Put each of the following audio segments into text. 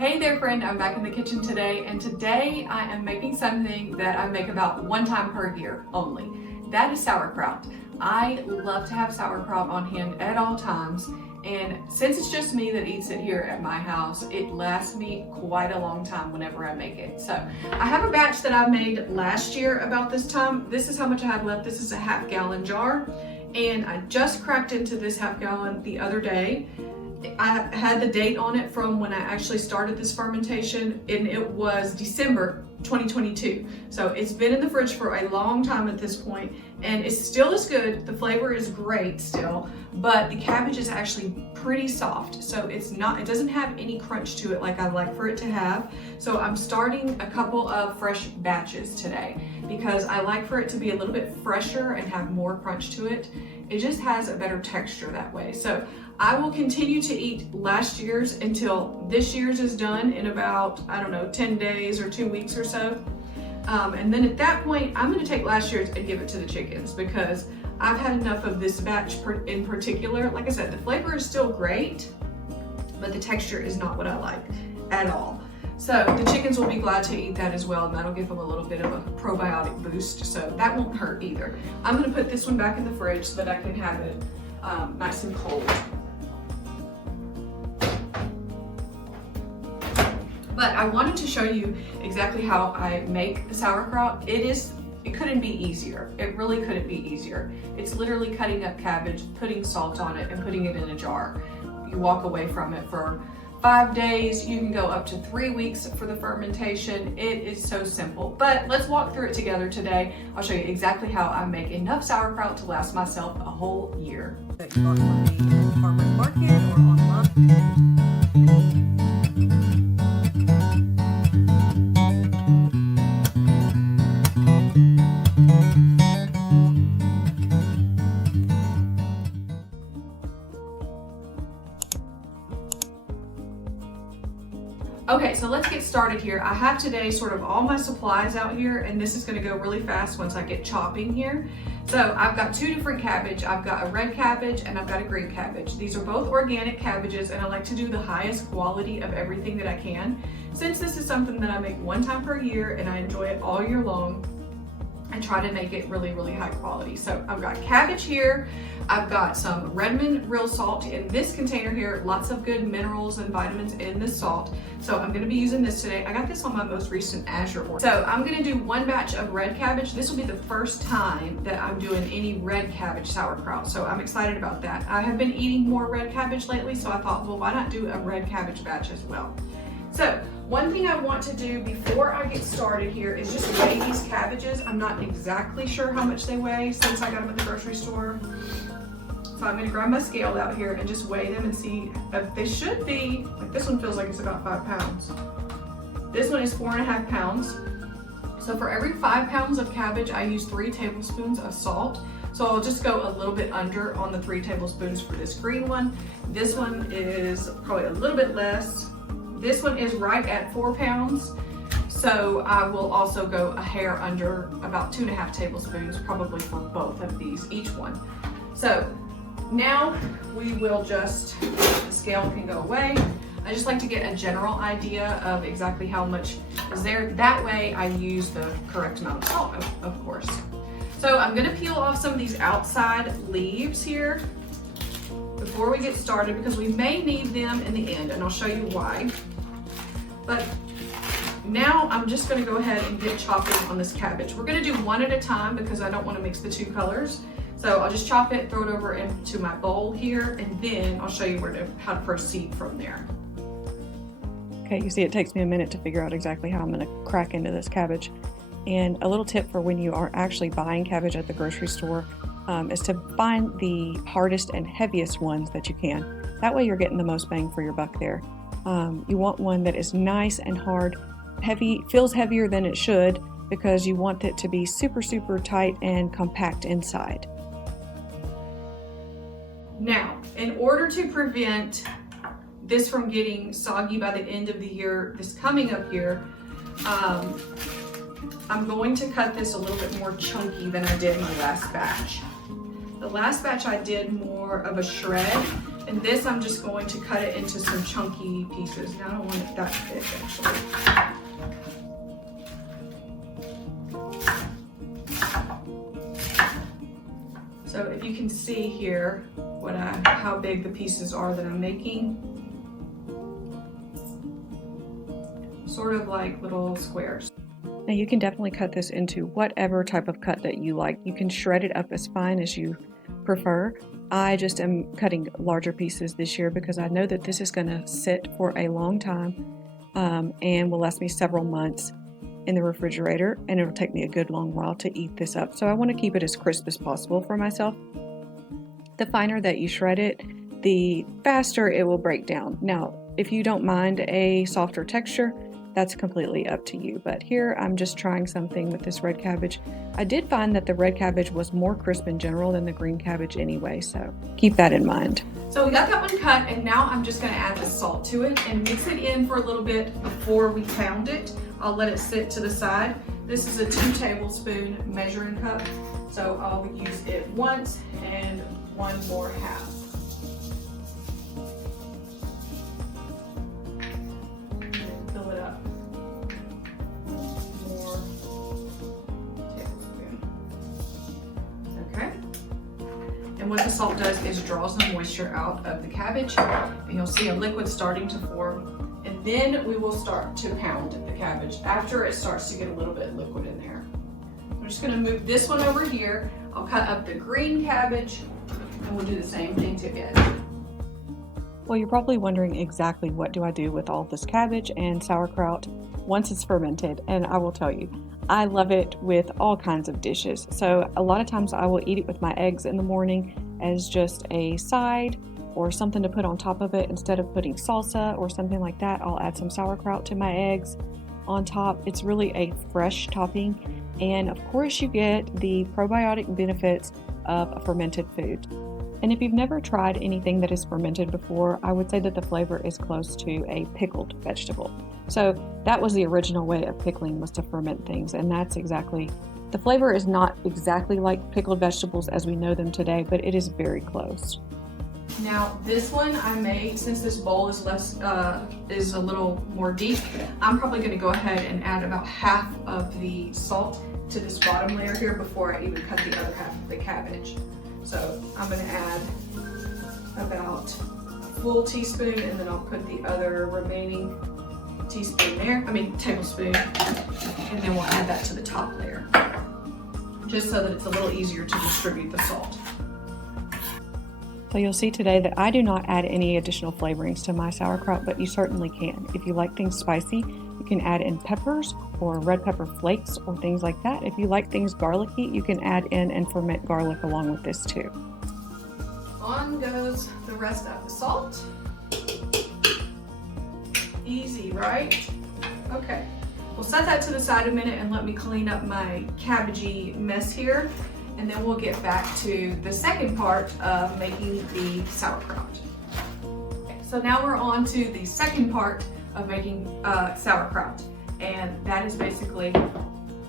Hey there friend, I'm back in the kitchen today, and today I am making something that I make about one time per year only. That is sauerkraut. I love to have sauerkraut on hand at all times, and since it's just me that eats it here at my house, it lasts me quite a long time whenever I make it. So I have a batch that I made last year about this time. This is how much I have left. This is a half-gallon jar, and I just cracked into this half-gallon the other day. I had the date on it from when I actually started this fermentation, and it was December 2022. So it's been in the fridge for a long time at this point, and it's still as good. The flavor is great still, but the cabbage is actually pretty soft. So it doesn't have any crunch to it like I like for it to have. So I'm starting a couple of fresh batches today because I like for it to be a little bit fresher and have more crunch to it. It just has a better texture that way. So I will continue to eat last year's until this year's is done in about, I don't know, 10 days or 2 weeks or so. And then at that point, I'm gonna take last year's and give it to the chickens because I've had enough of this batch in particular. Like I said, the flavor is still great, but the texture is not what I like at all. So the chickens will be glad to eat that as well, and that'll give them a little bit of a probiotic boost, so that won't hurt either. I'm gonna put this one back in the fridge so that I can have it nice and cold. But I wanted to show you exactly how I make the sauerkraut. It couldn't be easier. It really couldn't be easier. It's literally cutting up cabbage, putting salt on it, and putting it in a jar. You walk away from it for 5 days. You can go up to 3 weeks for the fermentation. It is so simple. But let's walk through it together today. I'll show you exactly how I make enough sauerkraut to last myself a whole year. That you bought from the farmer's market or online. Okay, so let's get started here. I have today sort of all my supplies out here, and this is gonna go really fast once I get chopping here. So I've got 2 different cabbage. I've got a red cabbage and I've got a green cabbage. These are both organic cabbages, and I like to do the highest quality of everything that I can. Since this is something that I make one time per year and I enjoy it all year long, I try to make it really, really high quality. So I've got cabbage here. I've got some Redmond real salt in this container here. Lots of good minerals and vitamins in this salt. So I'm gonna be using this today. I got this on my most recent Azure order. So I'm gonna do 1 batch of red cabbage. This will be the first time that I'm doing any red cabbage sauerkraut. So I'm excited about that. I have been eating more red cabbage lately, so I thought, well, why not do a red cabbage batch as well? So one thing I want to do before I get started here is just weigh these cabbages. I'm not exactly sure how much they weigh since I got them at the grocery store. So I'm gonna grab my scale out here and just weigh them and see if they should be, like this one feels like it's about 5 pounds. This one is 4.5 pounds. So for every 5 pounds of cabbage, I use 3 tablespoons of salt. So I'll just go a little bit under on the 3 tablespoons for this green one. This one is probably a little bit less. This one is right at 4 pounds. So I will also go a hair under, about 2.5 tablespoons, probably for both of these, each one. So now we will just, the scale can go away. I just like to get a general idea of exactly how much is there. That way I use the correct amount of salt, of course. So I'm gonna peel off some of these outside leaves here before we get started because we may need them in the end, and I'll show you why. But now I'm just gonna go ahead and get chopping on this cabbage. We're gonna do 1 at a time because I don't wanna mix the 2 colors. So I'll just chop it, throw it over into my bowl here, and then I'll show you how to proceed from there. Okay, you see it takes me a minute to figure out exactly how I'm gonna crack into this cabbage. And a little tip for when you are actually buying cabbage at the grocery store is to find the hardest and heaviest ones that you can. That way you're getting the most bang for your buck there. You want one that is nice and hard, heavy, feels heavier than it should because you want it to be super, super tight and compact inside. Now, in order to prevent this from getting soggy by the end of the year, this coming up year, I'm going to cut this a little bit more chunky than I did my last batch. The last batch I did more of a shred, And this, I'm just going to cut it into some chunky pieces. Now I don't want it that thick, actually. So if you can see here how big the pieces are that I'm making, sort of like little squares. Now you can definitely cut this into whatever type of cut that you like. You can shred it up as fine as you prefer. I just am cutting larger pieces this year because I know that this is going to sit for a long time and will last me several months in the refrigerator, and it'll take me a good long while to eat this up. So I want to keep it as crisp as possible for myself. The finer that you shred it, the faster it will break down. Now, if you don't mind a softer texture, that's completely up to you. But here I'm just trying something with this red cabbage. I did find that the red cabbage was more crisp in general than the green cabbage anyway, so keep that in mind. So we got that one cut, and now I'm just going to add the salt to it and mix it in for a little bit before we pound it. I'll let it sit to the side. This is a 2 tablespoon measuring cup, so I'll use it once and 1 more half. And fill it up. More tablespoon. Okay. And what the salt does is draws the moisture out of the cabbage, and you'll see a liquid starting to form. And then we will start to pound the cabbage after it starts to get a little bit liquid in there. I'm just going to move this one over here. I'll cut up the green cabbage, and we'll do the same thing to it. Well, you're probably wondering exactly what do I do with all this cabbage and sauerkraut once it's fermented, and I will tell you, I love it with all kinds of dishes. So a lot of times I will eat it with my eggs in the morning as just a side or something to put on top of it. Instead of putting salsa or something like that, I'll add some sauerkraut to my eggs on top. It's really a fresh topping, and of course you get the probiotic benefits of a fermented food. And if you've never tried anything that is fermented before, I would say that the flavor is close to a pickled vegetable. So that was the original way of pickling, was to ferment things, and that's exactly, the flavor is not exactly like pickled vegetables as we know them today, but it is very close. Now this one I made, since this bowl is is a little more deep, I'm probably going to go ahead and add about half of the salt to this bottom layer here before I even cut the other half of the cabbage. So I'm going to add about a full teaspoon, and then I'll put the other remaining tablespoon, and then we'll add that to the top layer, just so that it's a little easier to distribute the salt. So you'll see today that I do not add any additional flavorings to my sauerkraut, but you certainly can. If you like things spicy, you can add in peppers or red pepper flakes or things like that. If you like things garlicky, you can add in and ferment garlic along with this too. On goes the rest of the salt. Easy, right? Okay, we'll set that to the side a minute and let me clean up my cabbagey mess here. And then we'll get back to the second part of making the sauerkraut. Okay, so now we're on to the second part of making sauerkraut, and that is basically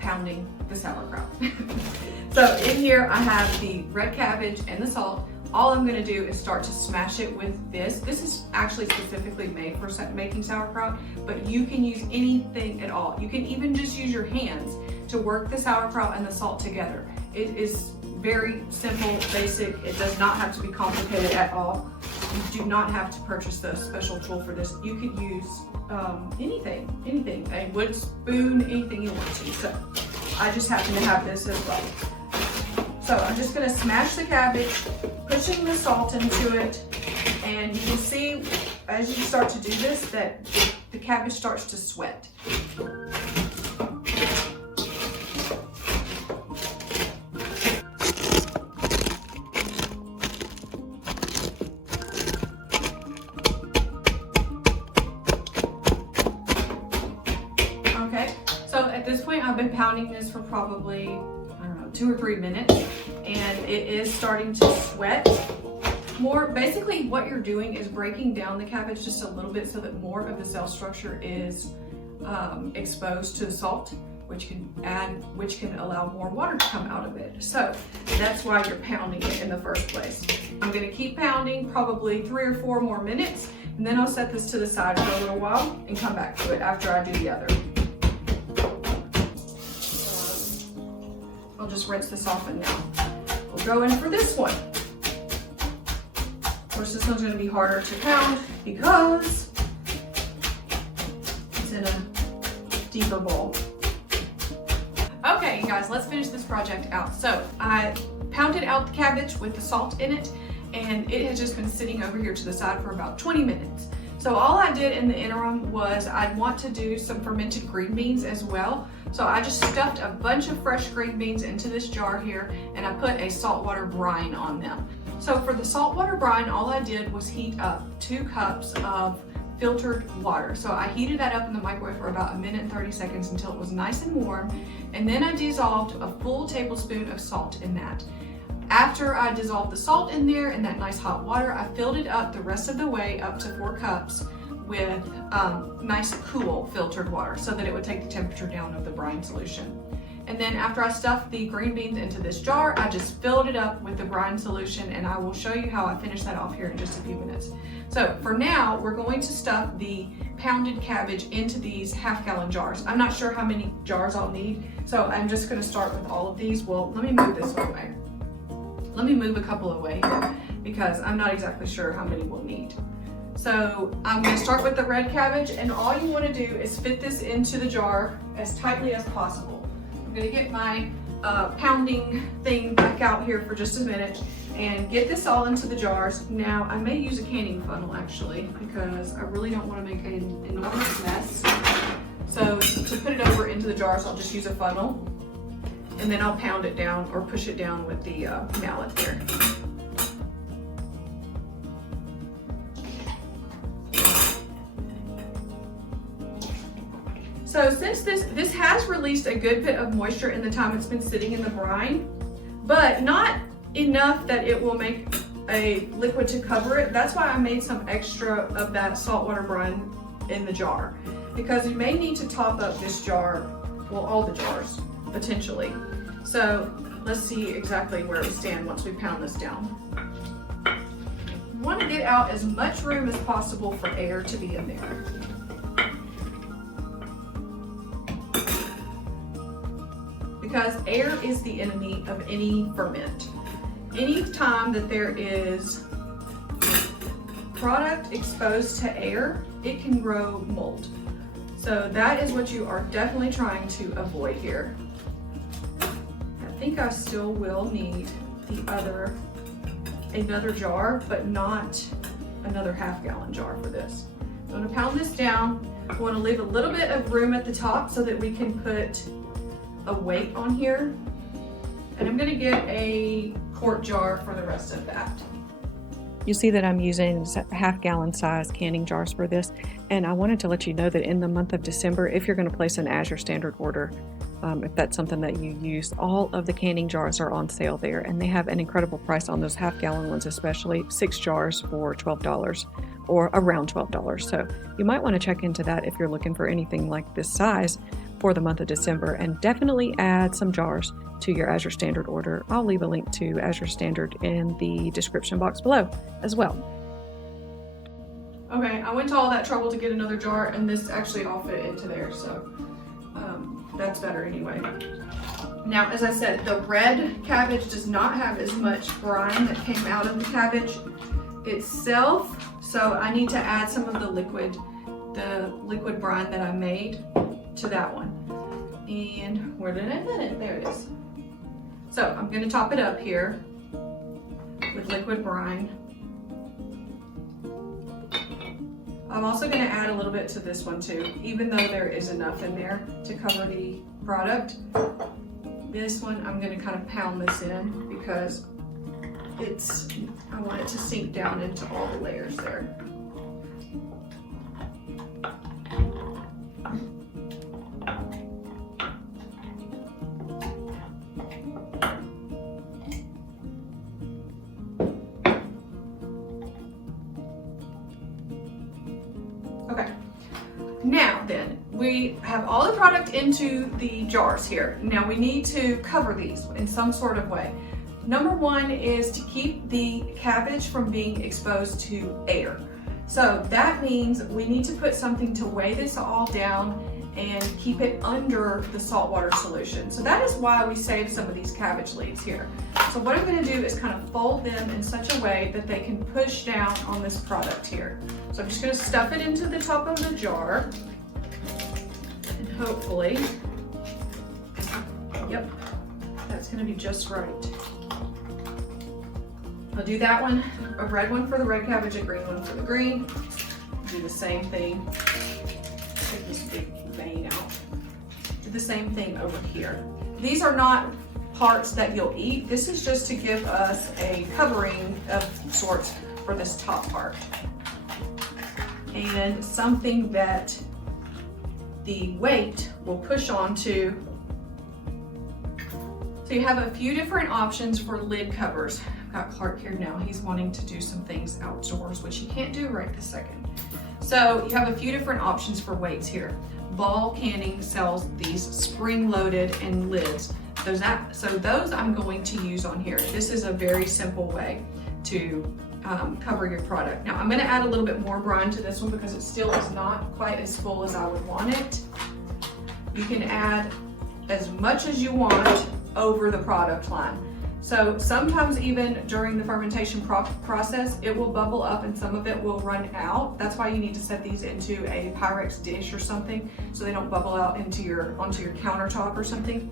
pounding the sauerkraut. So in here I have the red cabbage and the salt. All I'm going to do is start to smash it with this. This is actually specifically made for making sauerkraut, but you can use anything at all. You can even just use your hands to work the sauerkraut and the salt together. It is very simple, basic. It does not have to be complicated at all. You do not have to purchase the special tool for this. You could use anything, a wood spoon, anything you want to. So I just happen to have this as well. So I'm just gonna smash the cabbage, pushing the salt into it, and you can see as you start to do this that the cabbage starts to sweat. Okay, so at this point I've been pounding this for probably, I don't know, 2 or 3 minutes, and it is starting to sweat more. Basically what you're doing is breaking down the cabbage just a little bit so that more of the cell structure is exposed to the salt. which can allow more water to come out of it. So that's why you're pounding it in the first place. I'm gonna keep pounding probably 3 or 4 more minutes, and then I'll set this to the side for a little while and come back to it after I do the other. I'll just rinse this off and now we'll go in for this one. Of course, this one's gonna be harder to pound because it's in a deeper bowl. Okay, you guys, let's finish this project out. So I pounded out the cabbage with the salt in it, and it has just been sitting over here to the side for about 20 minutes. So all I did in the interim was I'd want to do some fermented green beans as well. So I just stuffed a bunch of fresh green beans into this jar here, and I put a saltwater brine on them. So for the saltwater brine, all I did was heat up 2 cups of filtered water. So I heated that up in the microwave for about 1 minute and 30 seconds until it was nice and warm. And then I dissolved a full tablespoon of salt in that. After I dissolved the salt in there in that nice hot water, I filled it up the rest of the way up to 4 cups with nice cool filtered water so that it would take the temperature down of the brine solution. And then after I stuffed the green beans into this jar, I just filled it up with the brine solution, and I will show you how I finish that off here in just a few minutes. So for now, we're going to stuff the pounded cabbage into these half-gallon jars. I'm not sure how many jars I'll need, so I'm just gonna start with all of these. Well, let me move this one away. Let me move a couple away here because I'm not exactly sure how many we'll need. So I'm gonna start with the red cabbage, and all you wanna do is fit this into the jar as tightly as possible. I'm gonna get my pounding thing back out here for just a minute and get this all into the jars. Now, I may use a canning funnel actually because I really don't wanna make an enormous mess. So to put it over into the jars, I'll just use a funnel, and then I'll pound it down or push it down with the mallet here. So since this has released a good bit of moisture in the time it's been sitting in the brine, but not enough that it will make a liquid to cover it, that's why I made some extra of that saltwater brine in the jar, because you may need to top up this jar, well, all the jars, potentially. So let's see exactly where we stand once we pound this down. You want to get out as much room as possible for air to be in there. Because air is the enemy of any ferment. Any time that there is product exposed to air, it can grow mold. So that is what you are definitely trying to avoid here. I think I still will need another jar, but not another half-gallon jar for this. So I'm gonna pound this down. I wanna leave a little bit of room at the top so that we can put a weight on here. And I'm gonna get a quart jar for the rest of that. You see that I'm using half-gallon size canning jars for this, and I wanted to let you know that in the month of December, if you're going to place an Azure standard order, if that's something that you use, all of the canning jars are on sale there, and they have an incredible price on those half-gallon ones, especially 6 jars for $12 or around $12. So you might want to check into that if you're looking for anything like this size for the month of December, and definitely add some jars to your Azure Standard order. I'll leave a link to Azure Standard in the description box below as well. Okay, I went to all that trouble to get another jar, and this actually all fit into there, so that's better anyway. Now, as I said, the red cabbage does not have as much brine that came out of the cabbage itself, so I need to add some of the liquid brine that I made to that one. And where did I put it? There it is. So I'm going to top it up here with liquid brine. I'm also going to add a little bit to this one too, even though there is enough in there to cover the product. This one I'm going to kind of pound this in because I want it to sink down into all the layers there. Okay, now then, we have all the product into the jars here. Now we need to cover these in some sort of way. Number one is to keep the cabbage from being exposed to air. So that means we need to put something to weigh this all down and keep it under the saltwater solution. So that is why we save some of these cabbage leaves here. So what I'm gonna do is kind of fold them in such a way that they can push down on this product here. So I'm just gonna stuff it into the top of the jar. And hopefully, yep, that's gonna be just right. I'll do that one, a red one for the red cabbage, a green one for the green. Do the same thing. Take this big vein out. Do the same thing over here. These are not parts that you'll eat. This is just to give us a covering of sorts for this top part. And something that the weight will push onto. So you have a few different options for lid covers. I've got Clark here now. He's wanting to do some things outdoors, which he can't do right this second. So you have a few different options for weights here. Ball Canning sells these spring-loaded and lids. So those I'm going to use on here. This is a very simple way to cover your product. Now I'm going to add a little bit more brine to this one because it still is not quite as full as I would want it. You can add as much as you want over the product line. So sometimes even during the fermentation process, it will bubble up and some of it will run out. That's why you need to set these into a Pyrex dish or something so they don't bubble out onto your countertop or something.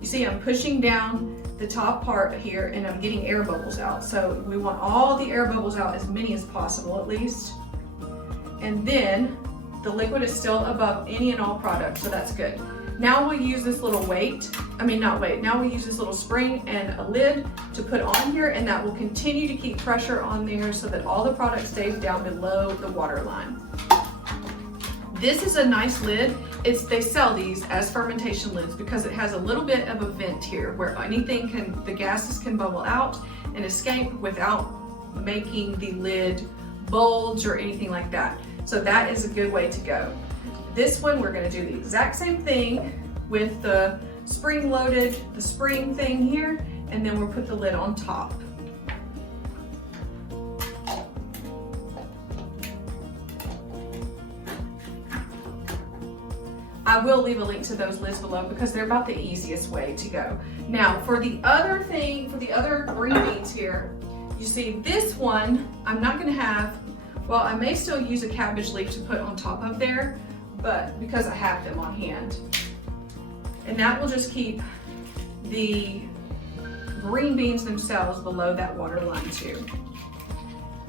You see I'm pushing down the top part here and I'm getting air bubbles out. So we want all the air bubbles out, as many as possible at least. And then the liquid is still above any and all product, so that's good. Now we'll use this little now we'll use this little spring and a lid to put on here, and that will continue to keep pressure on there so that all the product stays down below the water line. This is a nice lid. They sell these as fermentation lids because it has a little bit of a vent here where the gases can bubble out and escape without making the lid bulge or anything like that. So that is a good way to go. This one, we're gonna do the exact same thing with the spring-loaded, the spring thing here, and then we'll put the lid on top. I will leave a link to those lids below because they're about the easiest way to go. Now, for the other green beans here, you see this one, I'm not gonna have, well, I may still use a cabbage leaf to put on top of there, but because I have them on hand. And that will just keep the green beans themselves below that water line too.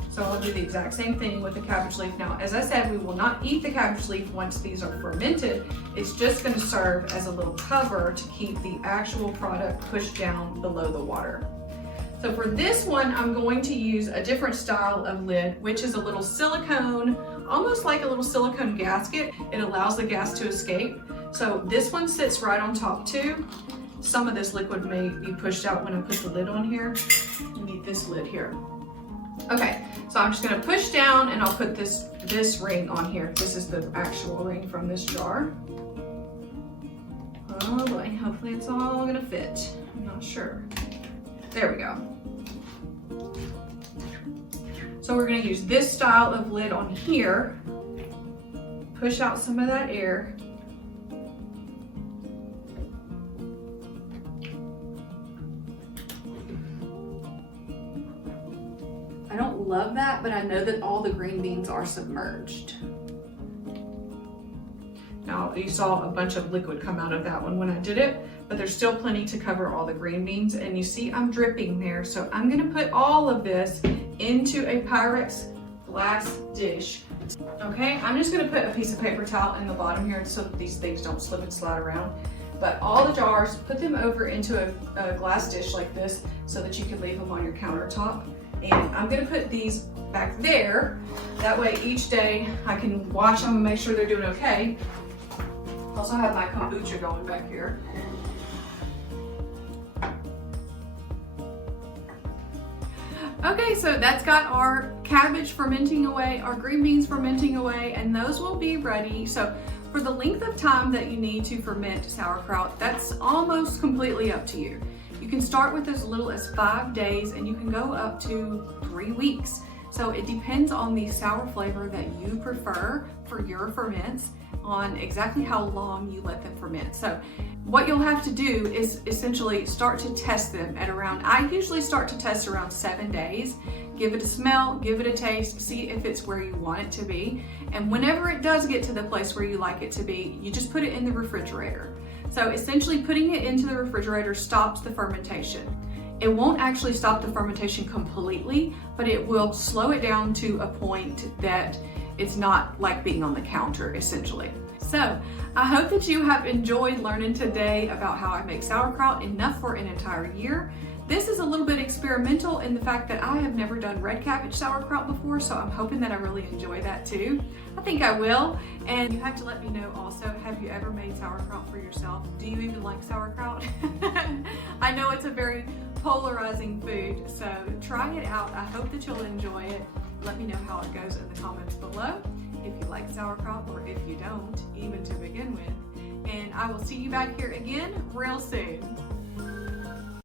So I'll do the exact same thing with the cabbage leaf. Now, as I said, we will not eat the cabbage leaf once these are fermented. It's just gonna serve as a little cover to keep the actual product pushed down below the water. So for this one, I'm going to use a different style of lid, which is a little silicone, almost like a little silicone gasket. It allows the gas to escape. So this one sits right on top too. Some of this liquid may be pushed out when I put the lid on here. You need this lid here. Okay, so I'm just gonna push down and I'll put this ring on here. This is the actual ring from this jar. Oh boy, hopefully it's all gonna fit. I'm not sure. There we go. So we're gonna use this style of lid on here. Push out some of that air. I don't love that, but I know that all the green beans are submerged. Now, you saw a bunch of liquid come out of that one when I did it, but there's still plenty to cover all the green beans. And you see I'm dripping there. So I'm gonna put all of this into a Pyrex glass dish. Okay, I'm just gonna put a piece of paper towel in the bottom here so that these things don't slip and slide around. But all the jars, put them over into a glass dish like this so that you can leave them on your countertop. And I'm gonna put these back there. That way each day I can watch them and make sure they're doing okay. Also have my kombucha going back here. Okay, so that's got our cabbage fermenting away, our green beans fermenting away, and those will be ready. So For the length of time that you need to ferment sauerkraut, that's almost completely up to you. You can start with as little as 5 days and you can go up to 3 weeks. So it depends on the sour flavor that you prefer for your ferments, on exactly how long you let them ferment. So what you'll have to do is essentially start to test them at around, I usually start to test around 7 days. Give it a smell, give it a taste, see if it's where you want it to be. And whenever it does get to the place where you like it to be, you just put it in the refrigerator. So essentially putting it into the refrigerator stops the fermentation. It won't actually stop the fermentation completely, but it will slow it down to a point that it's not like being on the counter, essentially. So I hope that you have enjoyed learning today about how I make sauerkraut enough for an entire year. This is a little bit experimental in the fact that I have never done red cabbage sauerkraut before, so I'm hoping that I really enjoy that too. I think I will. And you have to let me know also, have you ever made sauerkraut for yourself? Do you even like sauerkraut? I know it's a very polarizing food, so try it out. I hope that you'll enjoy it. Let me know how it goes in the comments below, if you like sauerkraut or if you don't, even to begin with. And I will see you back here again real soon.